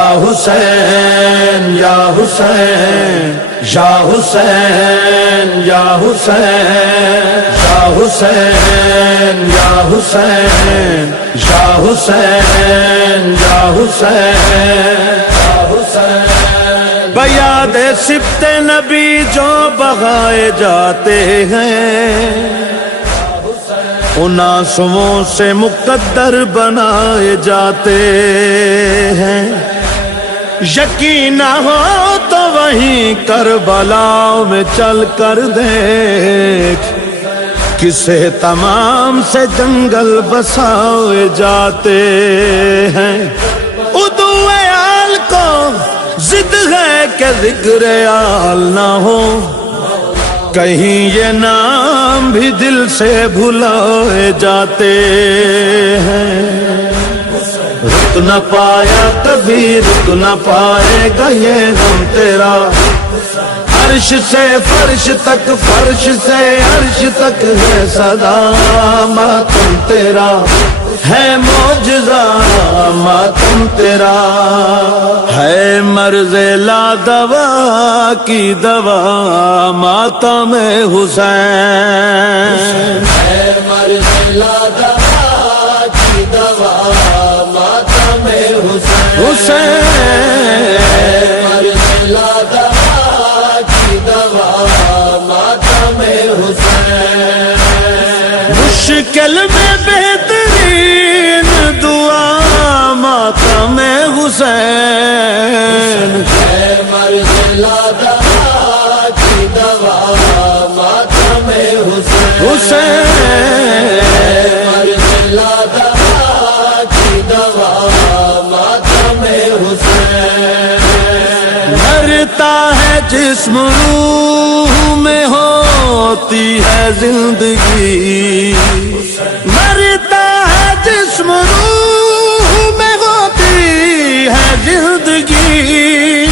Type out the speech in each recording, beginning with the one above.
حسین یا حسین یا حسین یا حسین یا حسین یا حسین یا حسین یا حسین بیاد سبط نبی جو بغائے جاتے ہیں ان آنسوؤں سے مقدر بنائے جاتے ہیں۔ یقین نہ ہو تو وہیں کربلا میں چل کر دیکھ، کسے تمام سے جنگل بسائے جاتے ہیں۔ ادو آل کو ضد ہے کہ ذکر آل نہ ہو، کہیں یہ نام بھی دل سے بھلائے جاتے ہیں۔ رک نہ پایا کبھی رک نہ پائے گا یہ غم تیرا، عرش سے فرش تک فرش سے عرش تک ہے صدا ماتم تیرا، ہے معجزہ ماتم تیرا، ہے مرض لا دوا کی دوا ماتم حسین، ہے مرض لا دوا کی دوا ماتم حسین، حسین مرض لا دوا کی دوا ماتم حسین، مشکل میں بہترین دعا ماتم حسین، ہے مرض لا دوا کی دوا ماتم حسین، حسین مرض لا دوا کی دوا ماتم حسین، مرتا ہے جسم روح میں ہوتی ہے زندگی، مرتا ہے جسم روح میں ہوتی ہے زندگی،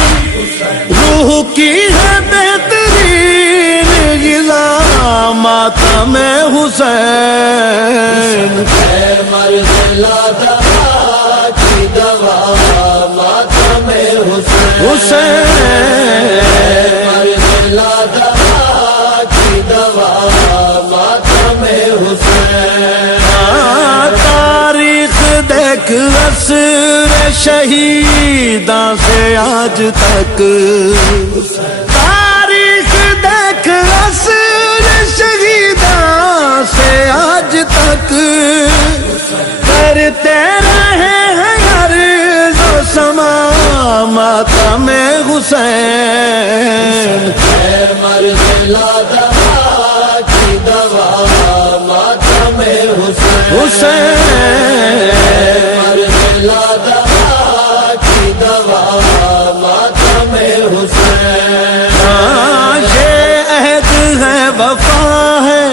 روح کی ہے بہترین غذا ماتم حسین، ہے مرض لا دوا کی دوا ماتم حسین، حسین مرض لا دوا کی دوا ماتم حسین، تاریخ دیکھ عصر شہیداں سے آج تک، تاریخ دیکھ عصر شہیداں سے آج تک، کرتے رہے ہیں عرض و سما ماتم حسین، ہے مرض لا دوا کی دوا ماتم حسین، حسین مرض لا دوا کی دوا ماتم حسین، یہ عہد ہے وفا ہے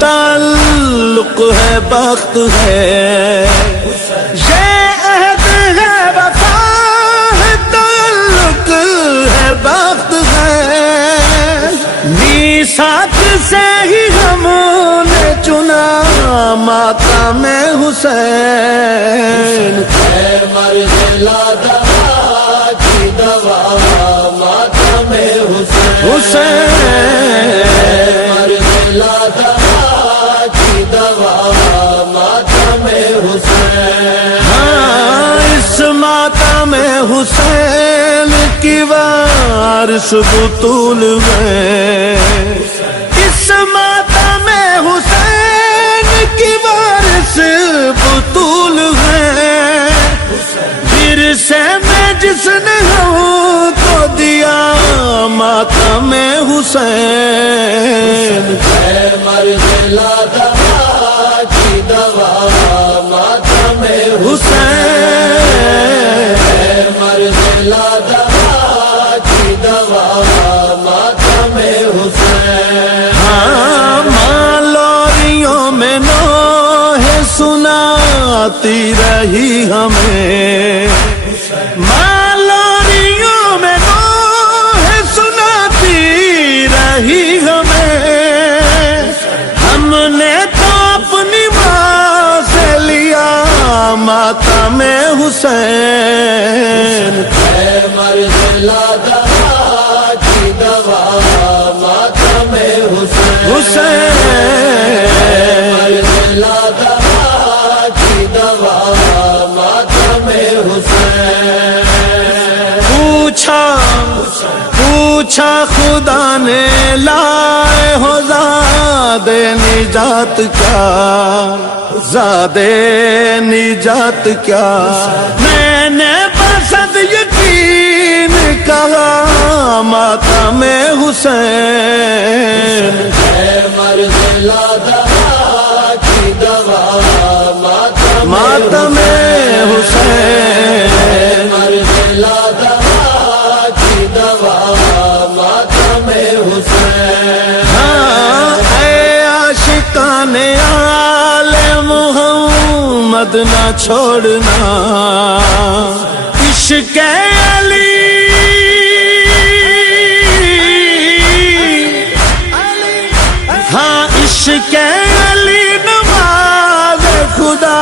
تعلق ہے بخت ہے، یہ عہد ہے وفا ہے تعلق ہے بخت ہے، میثاق سے ہی ہم نے چنا ماتم حسین، ہے مرض لا دوا کی دوا ماتم حسین، حسین مرض لا دوا کی دوا ماتم حسین، ہاں اس ماتم حسین کی وارث بطول ہے، اس ماتم حسین کی وارث بطول ہے، ورثے میں جس نے ہم کو دیا ماتم حسین، ہے مرض لا دوا کی دوا ماتم حسین، ہے مرض لا دوا کی دوا ماتم حسین، ہاں مالوریوں میں نوح سناتی رہی ہمیں، مالوریوں میں نوح سناتی رہی ہمیں، ہم نے تو اپنی ماں سے لیا ماتم حسین ہے مرض لادہ کی دوا ماتم حسین حسین مرض لادہ کی دوا ماتم حسین پوچھا خدا نے لائے ہو زاد نجات کیا زاد نجات کیا میں نے بسد یقین کہا ماتم حسین ہے مرض لادہ کی دوا ماتم حسین مرض لادہ کی دوا ماتم حسین ہاں اے عاشقان آل محمد نہ چھوڑنا عشق علی ہاں عشق علی نماز خدا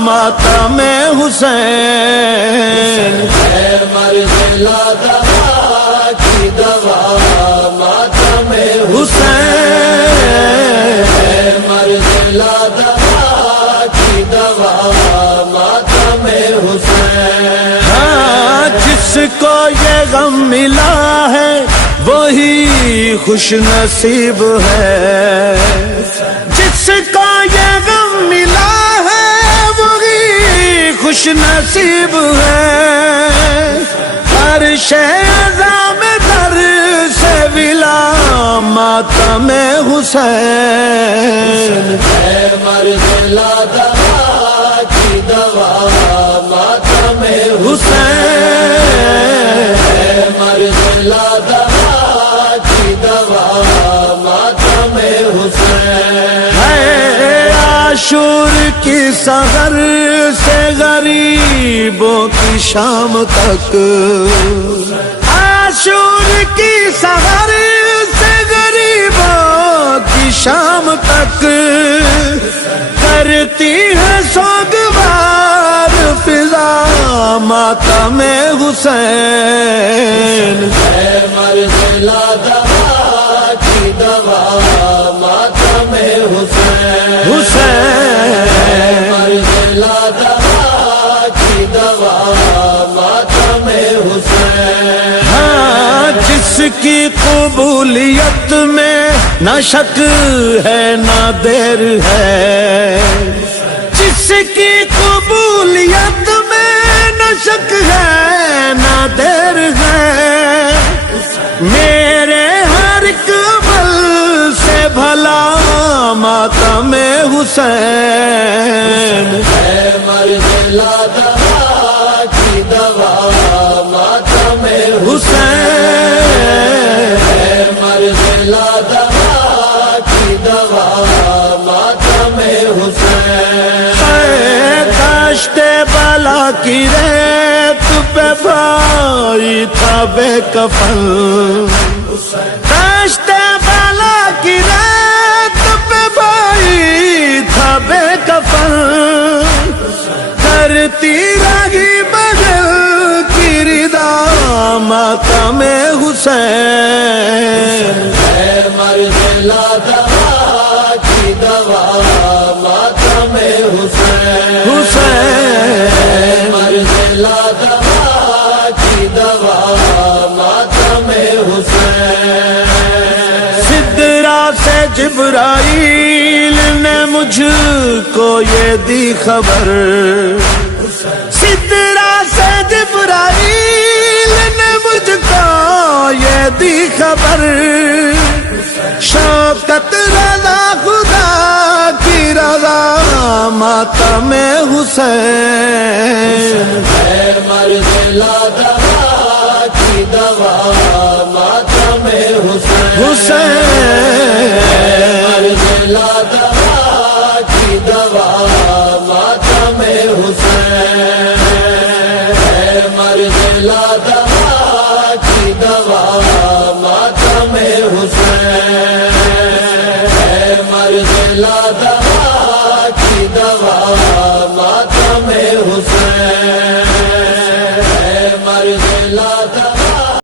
ماتم حسین ہے مرض لادہ کی دوا ماتم حسین ہے مرض لادہ کی دوا ماتم حسین ہاں جس کو یہ غم ملا ہے وہی خوش نصیب ہے جس کو یہ غم ملا ہے وہی خوش نصیب ہے ہر شہزام در سے ولا ماتم حسین ہے مرض لادہ کی دوا ماتم حسین ہے مرض لادہ کی دوا ماتم حسین ہے عاشور کی سحر سے غریبوں کی شام تک عاشور کی سحر سے غریبوں کی شام تک کرتی ہے سوگوار فضا ماتم حسین ہے مرض لادہ کی دوا ماتم حسین حسین مرض لادہ کی دوا ماتم حسین ہاں جس کی قبولیت میں نہ شک ہے نہ دیر ہے جس کی قبولیت میں نہ شک ہے نہ دیر ہے میرے ہر ایک عمل سے بھلا ماتم حسین ہے مرض لادہ کی دوا ماتم حسین ہے مرض لادہ کی دوا ماتم حسین کاشت بلا کی ریت پہ بھائی تھا بے کفن کاشت بلا کی ریت پہ بھائی تھا بے کفن کرتی رہی بغل کی ردا ماتم حسین ہے مرض لادہ کی دوا ماتم حسین حسین مرض لادہ کی دوا ماتم حسین سدرا سے جبرائیل نے مجھ کو یہ دی خبر سدرا سے جبرائیل نے مجھ کو یہ دی خبر شوکت رضا خدا کی رضا ماتم حسین ہے مرض لادہ کی دوا ماتم حسین حسین مرض لادہ کی دوا ماتم حسین ہے مرض لادہ کی دوا ماتم حسین ہے مرض لادہ کی دوا ماتم حسین لا دوا